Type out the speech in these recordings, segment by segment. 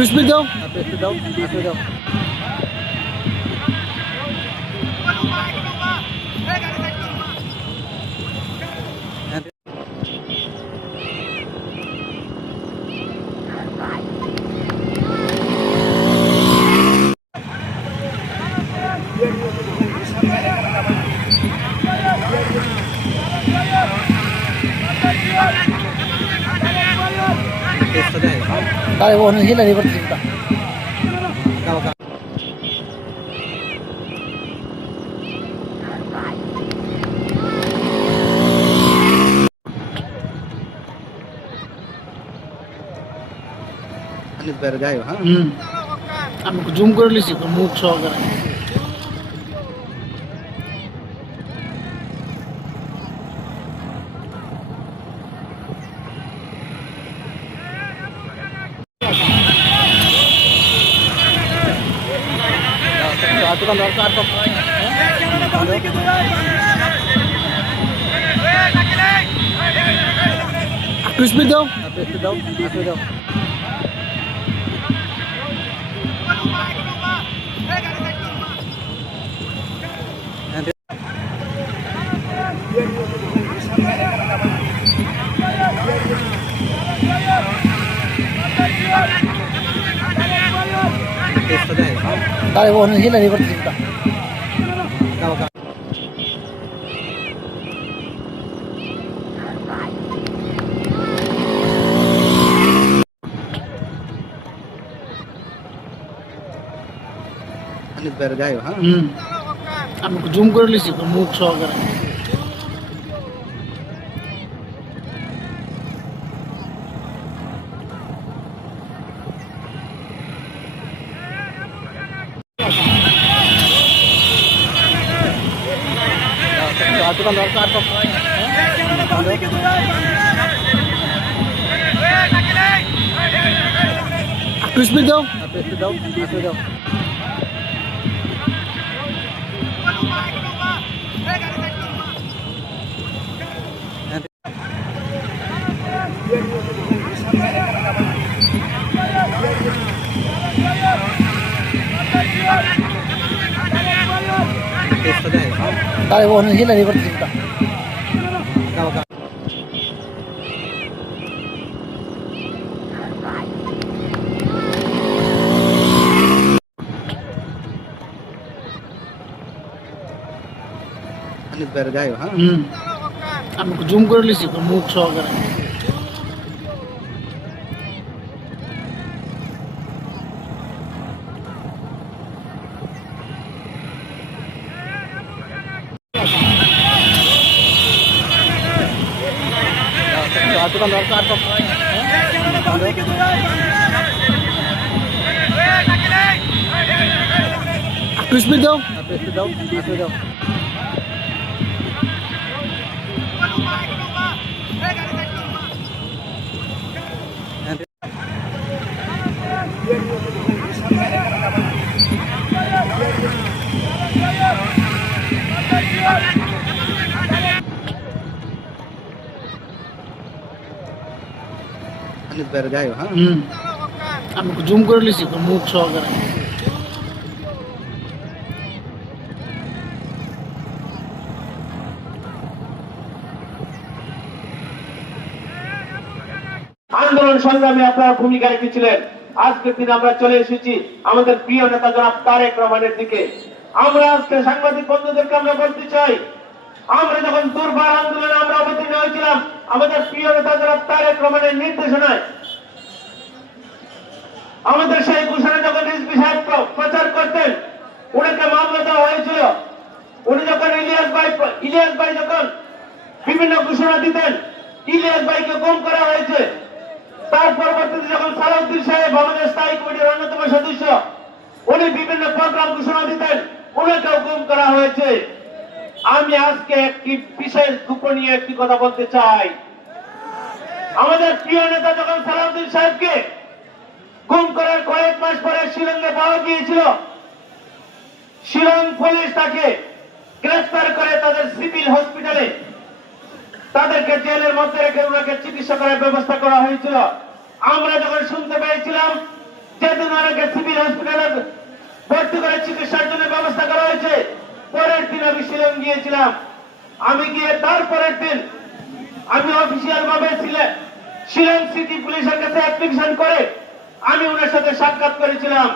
Crispy daw. Tayo mo nang hila ni berarti. Anit बेर जायो हाँ আমি জুম করে লিছি মুখ সহকারে। aturan dorkar to Crispy daw. daw Tayo mo nang hila ni berarti. Anit बेर जायो हाँ আমি জুম করে লিছি মুখ সহকারে। aturan dorkar to Crispy daw. daw Tayo mo nang hila ni berarti. Anit बेर जायो हाँ আমি জুম করে লিছি মুখ সহকারে। aturan dorkar to Crispy daw. daw Anit बेर जायो हाँ আমি জুম করে লিছি মুখ সহকারে। আন্দোলন সংগ্রামে আপনারা ভূমিকা রেখেছিলেন। আজকের দিনে আমরা চলে এসেছি আমাদের প্রিয় নেতা জনাব তারেক রহমানের দিকে। আমরা আজকে সাংবাদিক বন্ধুদেরকে আমরা বলতে চাই, আমরা যখন দুর্বার আন্দোলনে আমরা অবতীর্ণ হয়েছিলাম আমাদের প্রিয় নেতা জনাব তারেক রহমানের নির্দেশনায়, আমাদের সেই ঘোষণা যখন রিজভী সাহেব প্রচার করতেন, উনাকে মামলা দেওয়া হয়েছিল। উনি যখন ইলিয়াস ভাই যখন বিভিন্ন ঘোষণা দিতেন, ইলিয়াস ভাইকে গুম করা হয়েছে। তার পরবর্তীতে যখন সালাউদ্দিন সাহেব আমাদের স্থায়ী কমিটির অন্যতম সদস্য, উনি বিভিন্ন প্রোগ্রাম ঘোষণা দিতেন, ওনাকেও গুম করা হয়েছে। আমি আজকে একটি বিশেষ গোপনীয় একটি কথা বলতে চাই। আমাদের প্রিয় নেতা যখন সালাউদ্দিন সাহেবকে গুম করার কয়েক মাস পরে শিলংয়ে পাওয়া গিয়েছিল, শিলং পুলিশ তাকে গ্রেফতার করে তাদের সিভিল হসপিটালে তাদেরকে জেলের মধ্যে রেখে ওনাকে চিকিৎসা করার ব্যবস্থা করা হয়েছিল। আমরা যখন শুনতে পেয়েছিলাম যেদিন ওনাকে সিভিল হসপিটালে ভর্তি করে চিকিৎসার জন্য ব্যবস্থা করা হয়েছে, পরের দিন আমি শিলং গিয়েছিলাম। আমি গিয়ে তারপরের দিন আমি অফিসিয়াল ভাবে শিলং সিটি পুলিশের কাছে অ্যাপ্লিকেশন করে আমি ওনার সাথে সাক্ষাৎ করেছিলাম।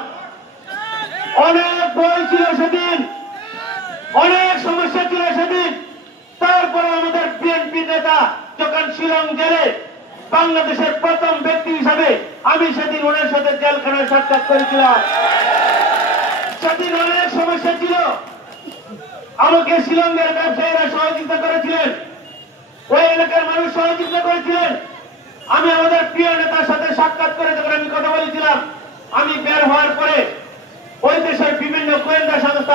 অনেক ভয় ছিল সেদিন, অনেক সমস্যা ছিল সেদিন। তারপরে আমাদের বিএনপি নেতা যখন শিলং জেলে বাংলাদেশের প্রথম ব্যক্তি হিসাবে আমি সেদিন ওনার সাথে জেলখানায় সাক্ষাৎ করেছিলাম। সেদিন অনেক সমস্যা ছিল, আমাকে শিলংয়ের ব্যবসায়ীরা সহযোগিতা করেছিলেন, ওই এলাকার মানুষ সহযোগিতা করেছিলেন। আমি আমাদের প্রিয় নেতার সাথে সাক্ষাৎ করে যখন আমি কথা বলেছিলাম, আমি বের হওয়ার পরে ওই দেশের বিভিন্ন গোয়েন্দা সংস্থা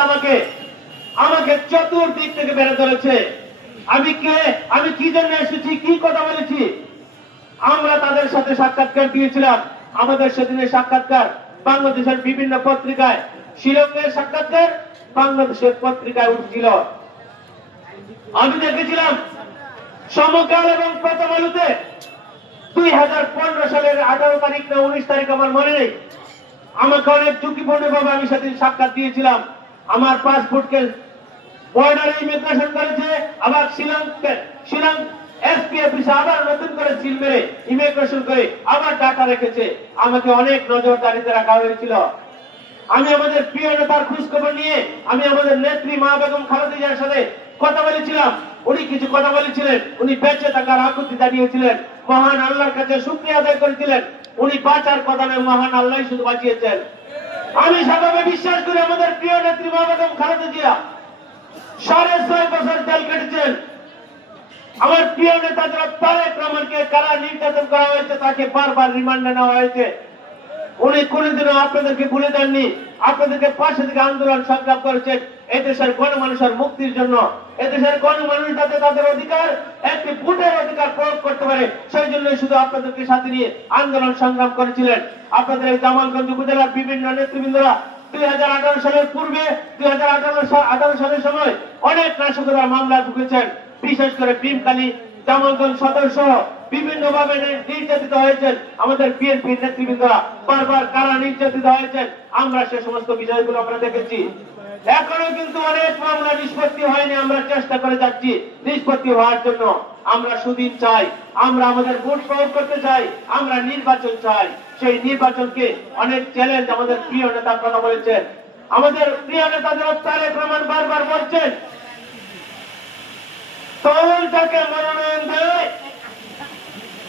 আমাকে চতুর্দিক থেকে বেড়ে ধরেছে। আমি কি জন্য এসেছি, কি কথা বলেছি, আমরা তাদের সাথে সাক্ষাৎকার দিয়েছিলাম। আমাদের সেদিনের সাক্ষাৎকার বাংলাদেশের বিভিন্ন পত্রিকায়, শিলংয়ের সাক্ষাৎকার বাংলাদেশের পত্রিকায় উঠছিল। আমি দেখেছিলাম সমকাল এবং প্রথম আলোতে 2015 সালের 18 তারিখ না 19 তারিখ আমার মনে নেই, আমাকে অনেক ঝুঁকিপূর্ণ ভাবে আমি সেদিন সাক্ষাৎ দিয়েছিলাম। আমার পাসপোর্টকে বর্ডারে ইমিগ্রেশন করেছে, আবার শিলং এসপি অফিসে আবার নতুন করে সিল মেরে ইমিগ্রেশন করে আবার ডাটা রেখেছে। আমাকে অনেক নজরদারিতে রাখা হয়েছিল। আমি আমাদের প্রিয় নেতার খোঁজ খবর নিয়ে আমি আমাদের নেত্রী মা বেগম খালেদা জিয়ার সাথে কথা বলেছিলাম। উনি কিছু কথা বলেছিলেন, উনি বেঁচে থাকার আকুতি জানিয়েছিলেন, মহান আল্লাহর কাছে শুকরিয়া আদায় করেছিলেন। উনি বাঁচার কথা নয়, মহান আল্লাহ শুধু বাঁচিয়েছেন। আমি সেভাবে বিশ্বাস করি আমাদের প্রিয় নেত্রী মা বেগম খালেদা জিয়া 6.5 বছর জেল কেটেছেন। আমার প্রিয় নেতা যারা তারেক রহমানকে কারা নির্যাতন করা হয়েছে, তাকে বারবার রিমান্ডে নেওয়া হয়েছে। উনি কোনদিনও আপনাদেরকে ভুলে দেননি, আপনাদেরকে পাশে থেকে আন্দোলন সংগ্রাম করেছেন এদেশের গণমানুষের মুক্তির জন্য। এদেশের গণমানুষ যাতে তাদের অধিকার, একটি ভোটের অধিকার প্রয়োগ করতে পারে, সেই জন্যই শুধু আপনাদেরকে সাথে নিয়ে আন্দোলন সংগ্রাম করেছিলেন। আপনাদের এই জামালগঞ্জ উপজেলার বিভিন্ন নেতৃবৃন্দরা 2018 সালের পূর্বে 2018 সালের সময় অনেক নাশকতার মামলা ঢুকেছেন। বিশেষ করে ভীমকালী, জামালগঞ্জ সদর সহ বিভিন্ন ভাবে নির্যাতিত হয়েছেন আমাদের বিএনপি নেতৃবৃন্দরা, বারবার কারা নির্যাতিত হয়েছেন, আমরা সে সমস্ত বিষয়গুলো আমরা দেখেছি। এখনো কিন্তু অনেক মামলা নিষ্পত্তি হয়নি, আমরা চেষ্টা করে যাচ্ছি নিষ্পত্তি হওয়ার জন্য। আমরা সুদিন চাই, আমরা আমাদের ভোট প্রয়োগ করতে চাই, আমরা নির্বাচন চাই। সেই নির্বাচনকে অনেক চ্যালেঞ্জ আমাদের প্রিয় নেতা কথা বলেছেন। আমাদের প্রিয় নেতা তারেক রহমান বারবার বলছেন দল যাকে মনোনয়ন দেয়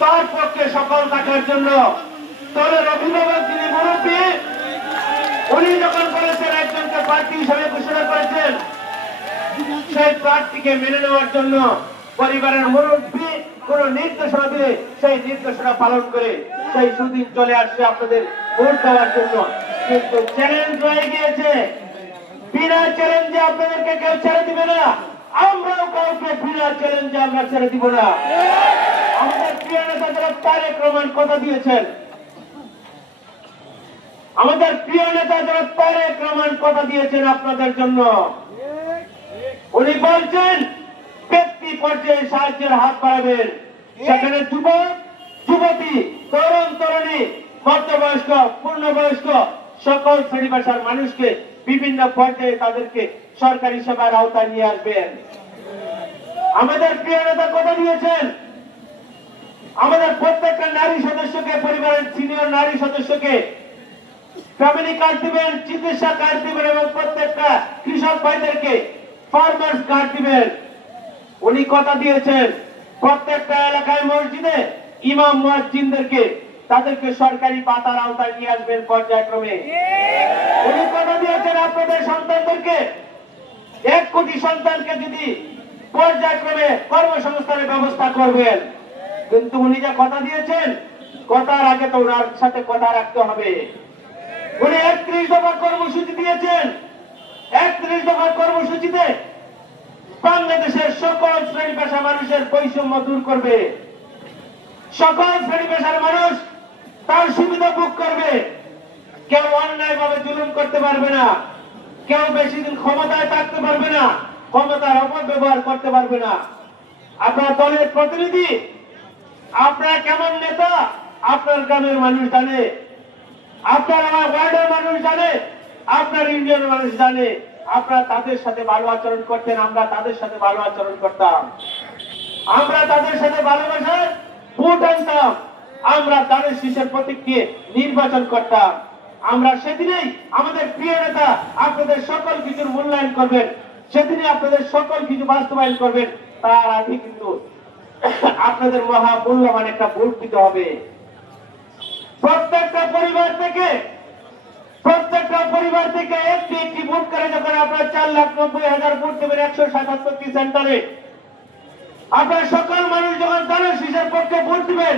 তার পক্ষে সফল থাকার জন্য দলের অভিভাবক যিনি মুরব্বী, উনি যখন বলেছেন একজনকে প্রার্থী হিসেবে ঘোষণা করেছেন, সেই প্রার্থীকে মেনে নেওয়ার জন্য পরিবারের মুরব্বী কোন নির্দেশনা দিলে সেই নির্দেশনা পালন করে সেই সুদিন চলে আসছে আপনাদের ভোট দেওয়ার জন্য। কিন্তু চ্যালেঞ্জ রয়ে গিয়েছে, বিনা চ্যালেঞ্জে আপনাদেরকে কেউ ছেড়ে দিবে না, আমরাও কাউকে বিনা চ্যালেঞ্জে আমরা ছেড়ে দিব না। আমাদের প্রিয় নেতা যারা তারেক রহমান কথা দিয়েছেন, আমাদের প্রিয় নেতা যারা তারেক রহমান কথা দিয়েছেন আপনাদের জন্য, উনি বলছেন ব্যক্তি পর্যায়ে সাহায্যের হাত বাড়াবেন। সেখানে যুবক, যুবতী, তরুণ তরুণী, মধ্যবয়স্ক, পূর্ণবয়স্ক সকল শ্রেণী পেশার মানুষকে বিভিন্ন পর্যায়ে তাদেরকে সরকারি সেবার আওতায় নিয়ে আসবেন। আমাদের প্রিয় নেতা কথা দিয়েছেন আমাদের প্রত্যেকটা নারী সদস্যকে, পরিবারের সিনিয়র নারী সদস্যকে ফ্যামিলি কার্ড দিবেন, চিকিৎসা কার্ড দিবেন এবং প্রত্যেকটা কৃষক ভাইদেরকে ফার্মার্স কার্ড দিবেন। উনি কথা দিয়েছেন প্রত্যেকটা এলাকায় মসজিদে ইমাম মুয়াজ্জিনদেরকে তাদেরকে সরকারি পাতার আওতায় নিয়ে আসবেন পর্যায়ক্রমে। উনি কথা দিয়েছেন আপনাদের সন্তানদেরকে 1 কোটি সন্তানকে যদি পর্যায়ক্রমে কর্মসংস্থানের ব্যবস্থা করবেন। কিন্তু উনি যা কথা দিয়েছেন, কথার আগে তো ওনার সাথে কথা রাখতে হবে। উনি 31 দফা কর্মসূচি দিয়েছেন, 31 37 দফা কর্মসূচিতে বাংলাদেশের সকল শ্রেণী পেশা মানুষের বৈষম্য দূর করবে। সকল শ্রেণী পেশার মানুষ তার সুবিধা ভোগ করবে। কেউ অন্যায়ভাবে জুলুম করতে পারবে না, কেউ বেশি দিন ক্ষমতায় থাকতে পারবে না, ক্ষমতার অপব্যবহার করতে পারবে না। আপনার দলের প্রতিনিধি, আপনার কেমন নেতা আপনার গ্রামের মানুষ জানে, আপনার আমার ওয়ার্ডের মানুষ জানে, আপনার ইউনিয়নের মানুষ জানে। আপনারা তাদের সাথে ভালো আচরণ করতেন, আমরা তাদের সাথে ভালো আচরণ করতাম, আমরা তাদের সাথে ভালোবাসার ভোট আনতাম, আমরা তাদের শীষের প্রতীককে নির্বাচন করতাম। আমরা সেদিনেই আমাদের প্রিয় নেতা আপনাদের সকল কিছুর মূল্যায়ন করবেন, সেদিনই আপনাদের সকল কিছু বাস্তবায়ন করবেন। তার আগে কিন্তু আপনাদের মহা মূল্যবান একটা ভোট দিতে হবে। প্রত্যেকটা পরিবার থেকে একটি একটি ভোট করে যখন আপনার 4,90,000 ভোট দেবেন 177টি সেন্টারে, আপনার সকল মানুষ যখন তাদের শীষের পক্ষে ভোট দিবেন,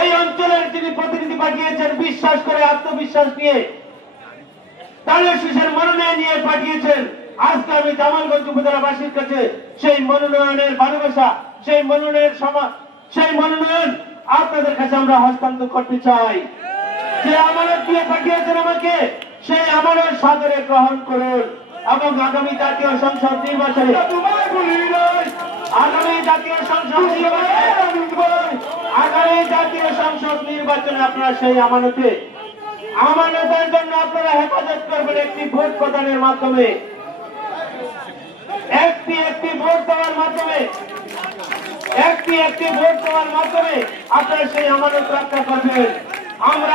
এই অঞ্চলের যিনি প্রতিনিধি পাঠিয়েছেন বিশ্বাস করে, আত্মবিশ্বাস নিয়ে, তাদের শীষের মনোনয়ন নিয়ে পাঠিয়েছেন, আজকে আমি জামালগঞ্জ উপজেলাবাসীর কাছে সেই মনোনয়নের ভালোবাসা, সেই মনোনয়ন আপনাদের কাছে আমরা হস্তান্তর করতে চাই। যে আমানত দিয়ে পাঠিয়েছেন আমাকে, সেই আমানত সাদরে গ্রহণ করুন এবং আগামী জাতীয় সংসদ নির্বাচনে আপনারা সেই আমানতের জন্য আপনারা হেফাজত করবেন একটি ভোট প্রদানের মাধ্যমে, একটি ভোট দেওয়ার মাধ্যমে, আপনারা সেই আমানত রক্ষা করবেন। আমরা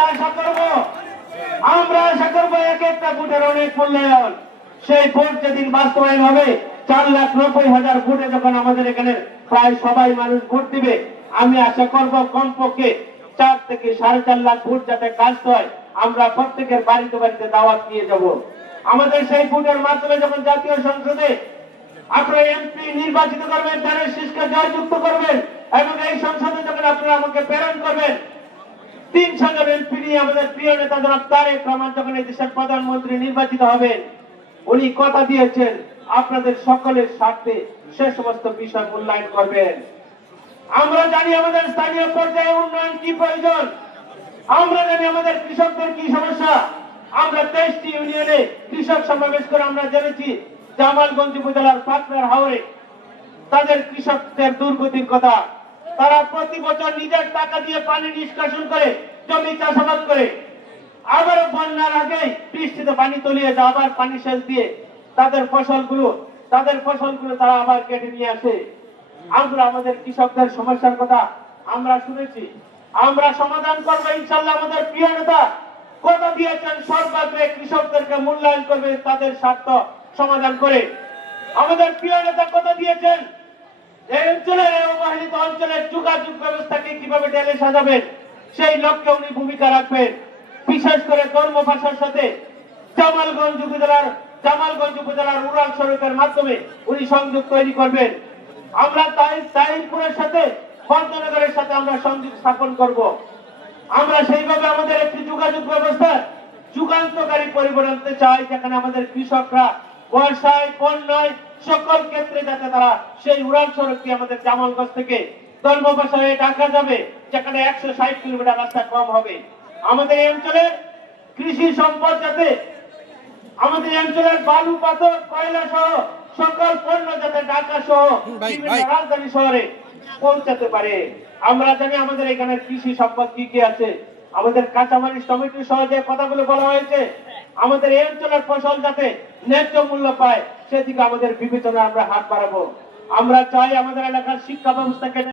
আশা করবো এক একটা ভোটের অনেক মূল্যায়ন। সেই ভোট যেদিন বাস্তবায়ন হবে, 4,90,000 ভোটে যখন আমাদের এখানে প্রায় সবাই মানুষ ভোট দিবে, আমি আশা করব কমপক্ষে 4 থেকে 4.5 লাখ ভোট যাতে কাস্ট হয়, আমরা প্রত্যেকের বাড়িতে বাড়িতে দাওয়াত নিয়ে যাব। আমাদের সেই ভোটের মাধ্যমে যখন জাতীয় সংসদে আপনারা এমপি নির্বাচিত করবেন, তাদের শীষকে জয়যুক্ত করবেন এবং এই সংসদে যখন আপনারা আমাকে প্রেরণ করবেন, 300 জন এমপি নিয়ে আমাদের প্রিয় নেতা জনাব তারেক রহমান যখন এই দেশের প্রধানমন্ত্রী নির্বাচিত হবেন, উনি কথা দিয়েছেন আপনাদের সকলের স্বার্থে সে সমস্ত বিষয় মূল্যায়ন করবেন। আমরা জানি আমাদের স্থানীয় পর্যায়ে উন্নয়ন কি প্রয়োজন, আমরা জানি আমাদের কৃষকদের কি সমস্যা। আমরা 23টি ইউনিয়নে কৃষক সমাবেশ করে আমরা জেনেছি জামালগঞ্জ উপজেলার পাকনার হাওরে তাদের কৃষকদের দুর্গতির কথা। তারা প্রতি বছর নিজের টাকা দিয়ে পানি নিষ্কাশন করে জমি চাষাবাদ করে, আবারও বন্যার আগে বৃষ্টিতে পানি তলিয়ে যায়, আবার পানি সেচ দিয়ে তাদের ফসলগুলো তারা আবার কেটে নিয়ে আসে। আমরা আমাদের কৃষকদের সমস্যার কথা আমরা শুনেছি, আমরা সমাধান করবো ইনশাল্লাহ। আমাদের প্রিয় নেতা কথা দিয়েছেন সর্বাগ্রে কৃষকদেরকে মূল্যায়ন করবে, তাদের স্বার্থ সমাধান করে। আমাদের প্রিয় নেতা কথা দিয়েছেন এই অঞ্চলের, এই অবহেলিত অঞ্চলের যোগাযোগ ব্যবস্থাকে কিভাবে ঢেলে সাজাবেন, সেই লক্ষ্যে উনি ভূমিকা রাখবেন। বিশেষ করে ধর্মভাষার সাথে জামালগঞ্জ উপজেলার রুরাল সড়কের মাধ্যমে উনি সংযোগ তৈরি করবেন। আমরা তাইপুরের সাথে বন্দনগরের সাথে আমরা সংযোগ স্থাপন করব। আমরা সেইভাবে আমাদের একটি যোগাযোগ ব্যবস্থা যুগান্তকারী পরিবর্তন আনতে চাই, যেখানে আমাদের কৃষকরা বর্ষায় বন্যায় সকল ক্ষেত্রে যাতে তারা সেই উড়ান সড়কটি আমাদের জামালগঞ্জ থেকে ধর্মভাষা হয়ে ঢাকা যাবে, যেখানে 160 কিলোমিটার রাস্তা কম হবে। আমাদের এই অঞ্চলের কৃষি সম্পদ যাতে, আমাদের এই অঞ্চলের বালু পাথর কয়লা সহ সকল পণ্য যাতে ঢাকা সহ বিভিন্ন রাজধানী শহরে পৌঁছাতে পারে। আমরা জানি আমাদের এখানে কৃষি সম্পদ কি কি আছে, আমাদের কাঁচামাল টমেটো সহ যে কথাগুলো বলা হয়েছে, আমাদের এই অঞ্চলের ফসল যাতে ন্যায্য মূল্য পায় সেদিকে আমাদের বিবেচনা আমরা হাত বাড়াবো। আমরা চাই আমাদের এলাকার শিক্ষা ব্যবস্থাকে